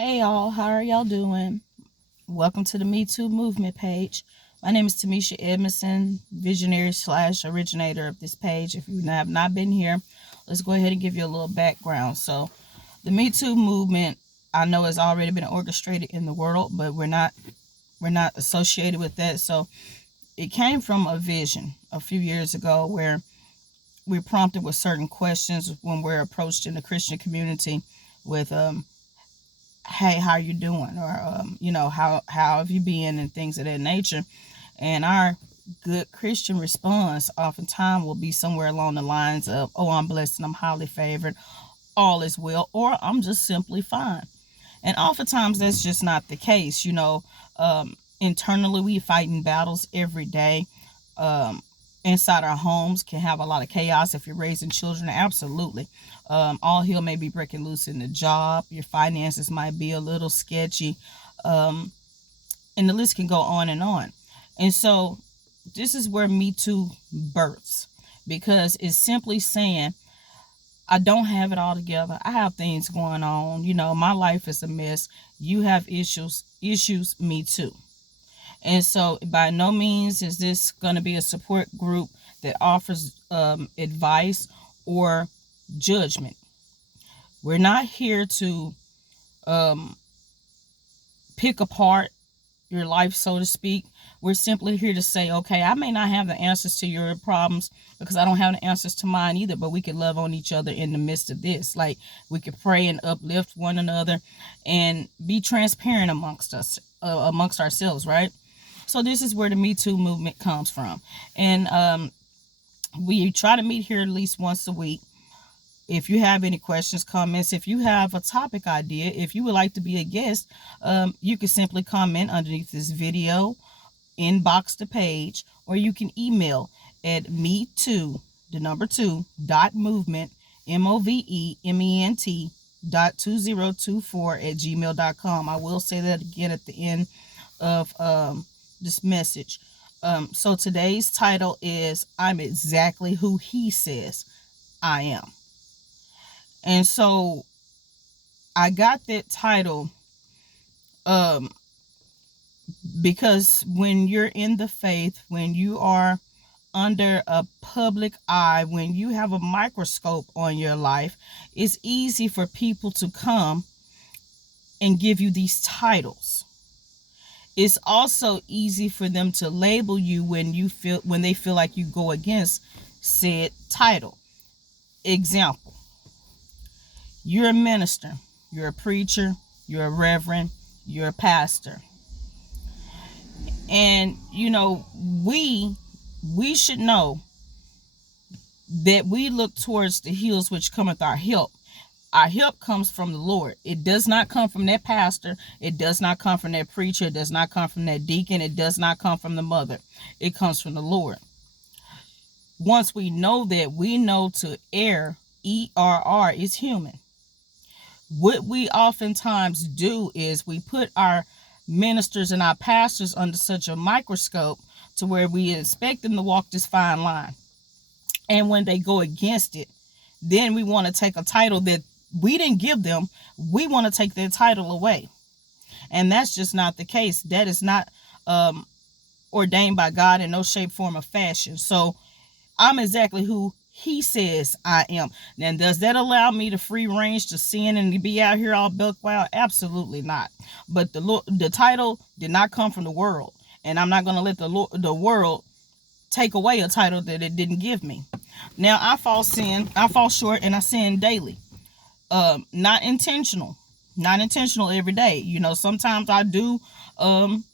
Hey y'all, how are y'all doing? Welcome to the Me Too movement page. My name is Tamisha Edmondson, visionary slash originator of this page. If you have not been here, let's go ahead and give you a little background. So, the Me Too movement, I know, has already been orchestrated in the world, but we're not associated with that. So, it came from a vision a few years ago where we're prompted with certain questions when we're approached in the Christian community with hey, how you doing, or how have you been, and things of that nature. And our good Christian response oftentimes will be somewhere along the lines of, oh, I'm blessed and I'm highly favored, all is well, or I'm just simply fine. And oftentimes that's just not the case. Internally we fighting battles every day. Inside our homes can have a lot of chaos if you're raising children. Absolutely. All hell may be breaking loose in the job. Your finances might be a little sketchy. um, and the list can go on and on. And so this is where Me Too births, because it's simply saying, I don't have it all together. I have things going on. My life is a mess. You have issues, me too. And so, by no means is this going to be a support group that offers advice or judgment. We're not here to um, pick apart your life, so to speak. We're simply here to say, okay, I may not have the answers to your problems because I don't have the answers to mine either, but we can love on each other in the midst of this. Like, we could pray and uplift one another and be transparent amongst us, amongst ourselves, right? So this is where the Me Too movement comes from. And we try to meet here at least once a week. If you have any questions, comments, if you have a topic idea, if you would like to be a guest, you can simply comment underneath this video, inbox the page, or you can email at me too, the number 2, dot movement, movement, dot 2024 at gmail.com. I will say that again at the end of this message. So today's title is, I'm exactly who he says I am. And so I got that title because when you're in the faith, when you are under a public eye, when you have a microscope on your life, it's easy for people to come and give you these titles. It's also easy for them to label you when they feel like you go against said title. Example: you're a minister, you're a preacher, you're a reverend, you're a pastor. And we should know that we look towards the hills which cometh our help. Our help comes from the Lord. It does not come from that pastor. It does not come from that preacher. It does not come from that deacon. It does not come from the mother. It comes from the Lord. Once we know that, we know to err, ERR, is human. What we oftentimes do is we put our ministers and our pastors under such a microscope to where we expect them to walk this fine line. And when they go against it, then we want to take a title that we didn't give them. We want to take their title away. And that's just not the case. That is not ordained by God in no shape, form, or fashion. So I'm exactly who he says I am. Now, does that allow me the free range to sin and to be out here all buck wild? Absolutely not. But the title did not come from the world. And I'm not going to let the world take away a title that it didn't give me. Now, I fall short, and I sin daily. Not intentional every day. Sometimes I do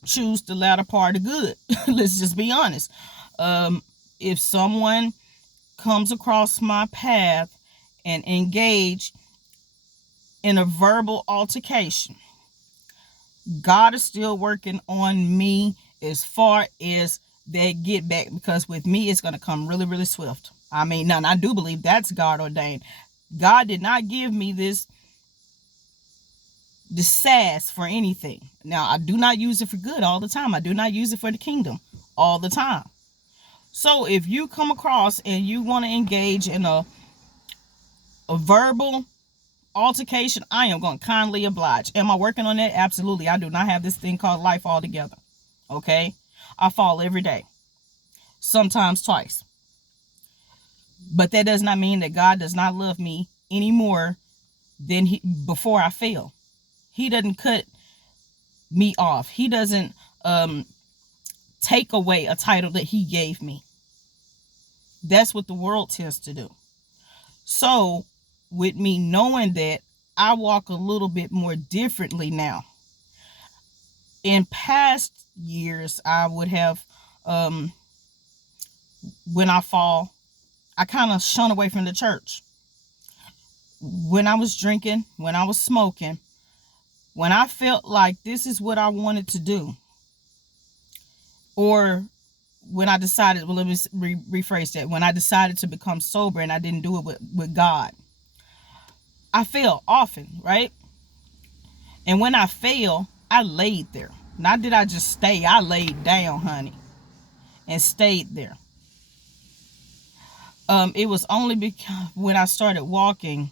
choose the latter part of good. Let's just be honest. If someone comes across my path and engage in a verbal altercation, God is still working on me as far as that get back, because with me it's going to come really, really swift. Now, I do believe that's God ordained. God did not give me this sass for anything. Now, I do not use it for good all the time. I do not use it for the kingdom all the time. So if you come across and you want to engage in a verbal altercation, I am going to kindly oblige. Am I working on that? Absolutely. I do not have this thing called life altogether. Okay? I fall every day, sometimes twice. But that does not mean that God does not love me any more than before I fell. He doesn't cut me off. He doesn't take away a title that he gave me. That's what the world tends to do. So with me knowing that, I walk a little bit more differently now. In past years, I would have, when I fall, I kind of shun away from the church. When I was drinking, when I was smoking, when I felt like this is what I wanted to do, or when I decided, well, let me rephrase that. When I decided to become sober and I didn't do it with God, I fail often, right? And when I fail, I laid there. Not did I just stay. I laid down, honey, and stayed there. It was only because when I started walking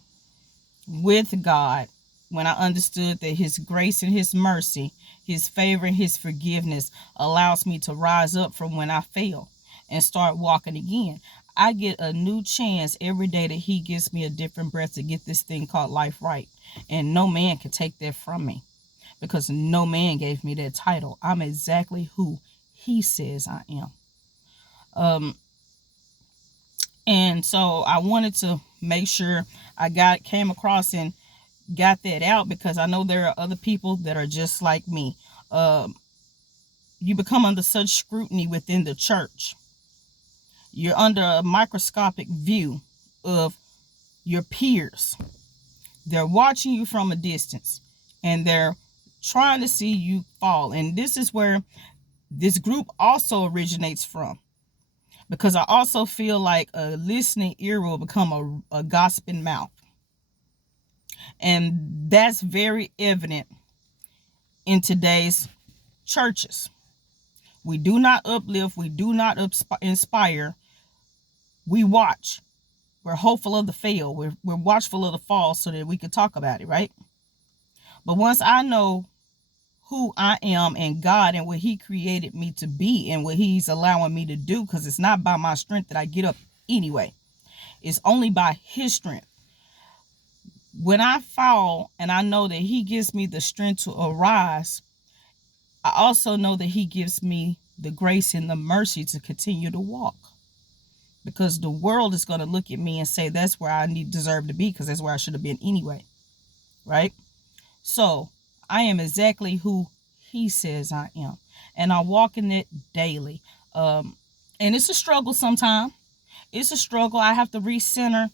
with God, when I understood that his grace and his mercy, his favor and his forgiveness allows me to rise up from when I fail and start walking again. I get a new chance every day that he gives me a different breath to get this thing called life right. And no man can take that from me, because no man gave me that title. I'm exactly who he says I am. And so I wanted to make sure I came across and got that out, because I know there are other people that are just like me. You become under such scrutiny within the church. You're under a microscopic view of your peers. They're watching you from a distance, and they're trying to see you fall. And this is where this group also originates from, because I also feel like a listening ear will become a gossiping mouth. And that's very evident in today's churches. We do not uplift. We do not inspire. We watch. We're hopeful of the fail. We're watchful of the fall so that we can talk about it, right? But once I know who I am and God and what he created me to be and what he's allowing me to do, because it's not by my strength that I get up anyway. It's only by his strength. When I fall and I know that he gives me the strength to arise, I also know that he gives me the grace and the mercy to continue to walk. Because the world is going to look at me and say that's where I deserve to be, because that's where I should have been anyway. Right? So I am exactly who he says I am. And I walk in it daily. And it's a struggle sometimes. It's a struggle. I have to recenter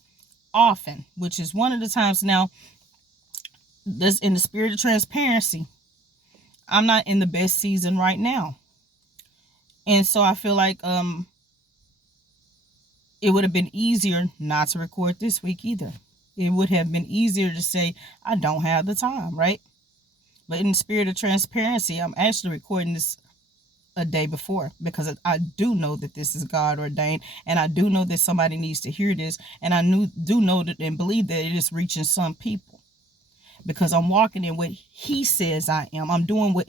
often, which is one of the times now, this in the spirit of transparency, I'm not in the best season right now. And so I feel like it would have been easier not to record this week either. It would have been easier to say, I don't have the time, right? But in the spirit of transparency, I'm actually recording this a day before, because I do know that this is God ordained, and I do know that somebody needs to hear this, and I do know that and believe that it is reaching some people, because I'm walking in what he says I am. I'm doing what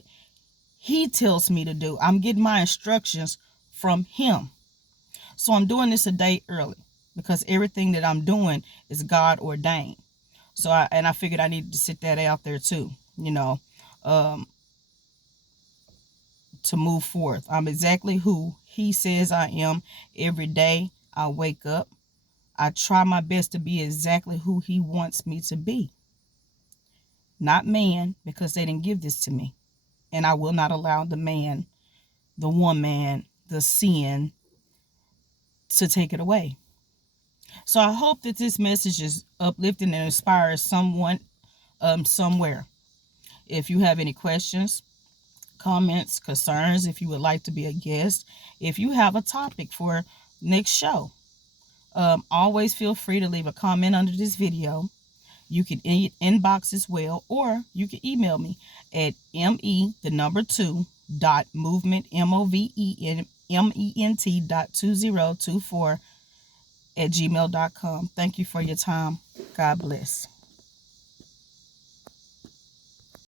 he tells me to do. I'm getting my instructions from him. So I'm doing this a day early, because everything that I'm doing is God ordained. So I figured I needed to sit that out there too, to move forth. I'm exactly who he says I am. Every day I wake up, I try my best to be exactly who he wants me to be. Not man, because they didn't give this to me. And I will not allow the man, the woman, the sin to take it away. So I hope that this message is uplifting and inspires someone somewhere. If you have any questions, comments, concerns, if you would like to be a guest, if you have a topic for next show, always feel free to leave a comment under this video. You can inbox as well, or you can email me at me2movement.2024@gmail.com. Thank you for your time. God bless.